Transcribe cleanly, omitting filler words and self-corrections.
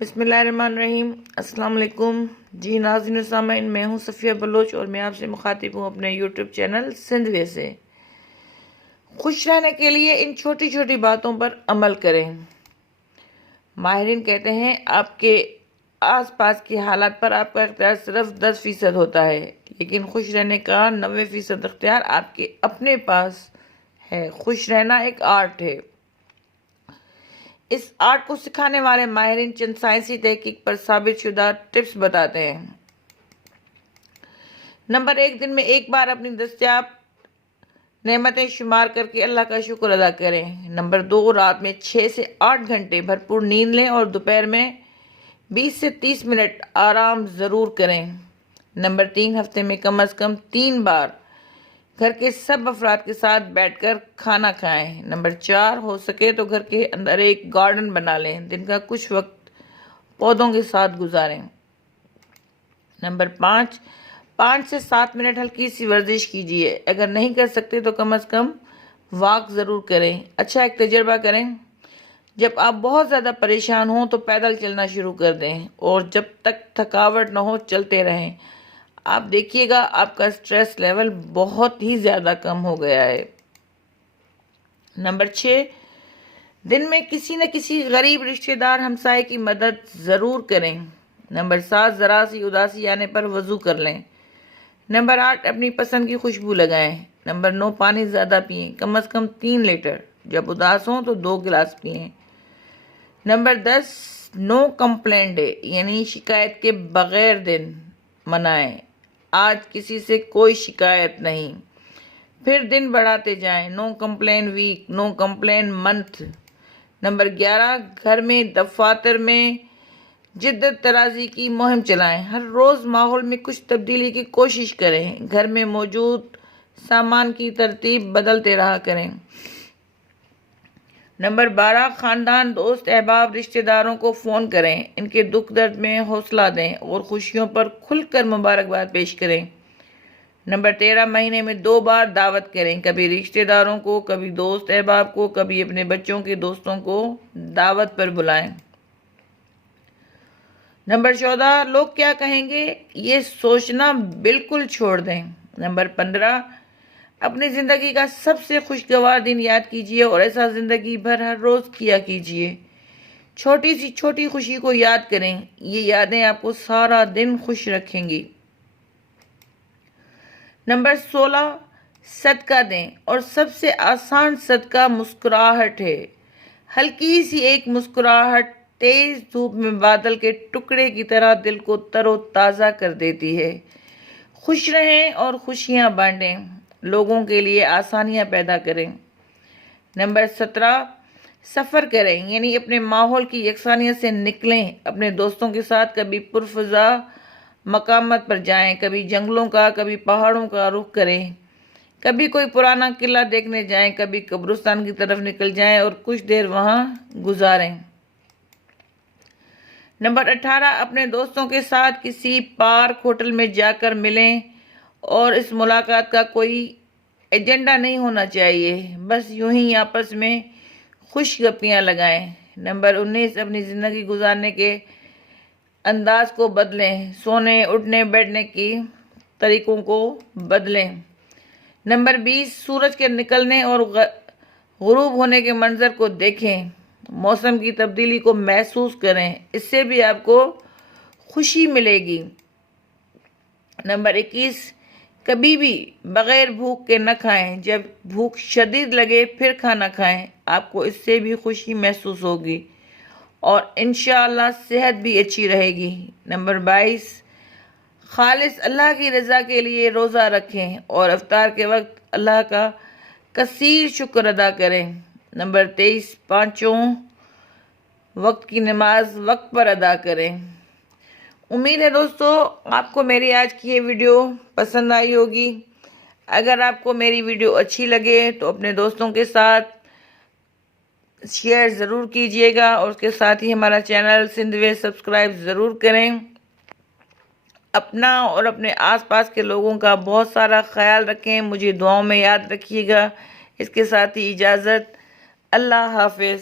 بسم اللہ الرحمن الرحیم۔ السلام علیکم جی ناظرین و سامعین، میں ہوں صفیہ بلوچ اور میں آپ سے مخاطب ہوں اپنے یوٹیوب چینل سندھ وے سے۔ خوش رہنے کے لیے ان چھوٹی چھوٹی باتوں پر عمل کریں۔ ماہرین کہتے ہیں آپ کے آس پاس کی حالات پر آپ کا اختیار صرف 10% ہوتا ہے، لیکن خوش رہنے کا 90% اختیار آپ کے اپنے پاس ہے۔ خوش رہنا ایک آرٹ ہے۔ اس آرٹ کو سکھانے والے ماہرین چند سائنسی تحقیق پر ثابت شدہ ٹپس بتاتے ہیں۔ نمبر 1، دن میں ایک بار اپنی دستیاب نعمتیں شمار کر کے اللہ کا شکر ادا کریں۔ نمبر 2، رات میں 6 سے 8 گھنٹے بھرپور نیند لیں اور دوپہر میں 20 سے 30 منٹ آرام ضرور کریں۔ نمبر 3، ہفتے میں کم از کم 3 بار گھر کے سب افراد کے ساتھ بیٹھ کر کھانا کھائیں۔ نمبر 4، ہو سکے تو گھر کے اندر ایک گارڈن بنا لیں، دن کا کچھ وقت پودوں کے ساتھ گزاریں۔ نمبر 5 سے 7 منٹ ہلکی سی ورزش کیجیے، اگر نہیں کر سکتے تو کم از کم واک ضرور کریں۔ اچھا ایک تجربہ کریں، جب آپ بہت زیادہ پریشان ہوں تو پیدل چلنا شروع کر دیں اور جب تک تھکاوٹ نہ ہو چلتے رہیں۔ آپ دیکھیے گا آپ کا سٹریس لیول بہت ہی زیادہ کم ہو گیا ہے۔ نمبر 6، دن میں کسی نہ کسی غریب رشتہ دار ہمسائے کی مدد ضرور کریں۔ نمبر 7، ذرا سی اداسی آنے پر وضو کر لیں۔ نمبر 8، اپنی پسند کی خوشبو لگائیں۔ نمبر 9، پانی زیادہ پئیں، کم از کم 3 لیٹر، جب اداس ہوں تو 2 گلاس پئیں۔ نمبر 10، نو کمپلین ڈے، یعنی شکایت کے بغیر دن منائیں۔ آج کسی سے کوئی شکایت نہیں، پھر دن بڑھاتے جائیں۔ نو کمپلین ویک، نو کمپلین منتھ۔ نمبر 11، گھر میں دفاتر میں جدت طرازی کی مہم چلائیں۔ ہر روز ماحول میں کچھ تبدیلی کی کوشش کریں۔ گھر میں موجود سامان کی ترتیب بدلتے رہا کریں۔ نمبر 12، خاندان، دوست، احباب، رشتہ داروں کو فون کریں، ان کے دکھ درد میں حوصلہ دیں اور خوشیوں پر کھل کر مبارکباد پیش کریں۔ نمبر 13، مہینے میں 2 بار دعوت کریں، کبھی رشتہ داروں کو، کبھی دوست احباب کو، کبھی اپنے بچوں کے دوستوں کو دعوت پر بلائیں۔ نمبر 14، لوگ کیا کہیں گے یہ سوچنا بالکل چھوڑ دیں۔ نمبر 15، اپنی زندگی کا سب سے خوشگوار دن یاد کیجیے اور ایسا زندگی بھر ہر روز کیا کیجیے۔ چھوٹی سی چھوٹی خوشی کو یاد کریں، یہ یادیں آپ کو سارا دن خوش رکھیں گی۔ نمبر 16، صدقہ دیں اور سب سے آسان صدقہ مسکراہٹ ہے۔ ہلکی سی ایک مسکراہٹ تیز دھوپ میں بادل کے ٹکڑے کی طرح دل کو تر و تازہ کر دیتی ہے۔ خوش رہیں اور خوشیاں بانٹیں، لوگوں کے لیے آسانیاں پیدا کریں۔ نمبر 17، سفر کریں، یعنی اپنے ماحول کی یکسانیت سے نکلیں۔ اپنے دوستوں کے ساتھ کبھی پرفضا مقامات پر جائیں، کبھی جنگلوں کا، کبھی پہاڑوں کا رخ کریں، کبھی کوئی پرانا قلعہ دیکھنے جائیں، کبھی قبرستان کی طرف نکل جائیں اور کچھ دیر وہاں گزاریں۔ نمبر 18، اپنے دوستوں کے ساتھ کسی پارک، ہوٹل میں جا کر ملیں اور اس ملاقات کا کوئی ایجنڈا نہیں ہونا چاہیے، بس یوں ہی آپس میں خوش گپیاں لگائیں۔ نمبر 19، اپنی زندگی گزارنے کے انداز کو بدلیں، سونے، اٹھنے، بیٹھنے کی طریقوں کو بدلیں۔ نمبر 20، سورج کے نکلنے اور غروب ہونے کے منظر کو دیکھیں، موسم کی تبدیلی کو محسوس کریں، اس سے بھی آپ کو خوشی ملے گی۔ نمبر 21، کبھی بھی بغیر بھوک کے نہ کھائیں، جب بھوک شدید لگے پھر کھانا کھائیں، آپ کو اس سے بھی خوشی محسوس ہوگی اور انشاءاللہ صحت بھی اچھی رہے گی۔ نمبر 22، خالص اللہ کی رضا کے لیے روزہ رکھیں اور افطار کے وقت اللہ کا کثیر شکر ادا کریں۔ نمبر 23، 5 وقت کی نماز وقت پر ادا کریں۔ امید ہے دوستو آپ کو میری آج کی یہ ویڈیو پسند آئی ہوگی۔ اگر آپ کو میری ویڈیو اچھی لگے تو اپنے دوستوں کے ساتھ شیئر ضرور کیجیے گا اور اس کے ساتھ ہی ہمارا چینل سندھ وے سبسکرائب ضرور کریں۔ اپنا اور اپنے آس پاس کے لوگوں کا بہت سارا خیال رکھیں، مجھے دعاؤں میں یاد رکھیے گا۔ اس کے ساتھ ہی اجازت، اللہ حافظ۔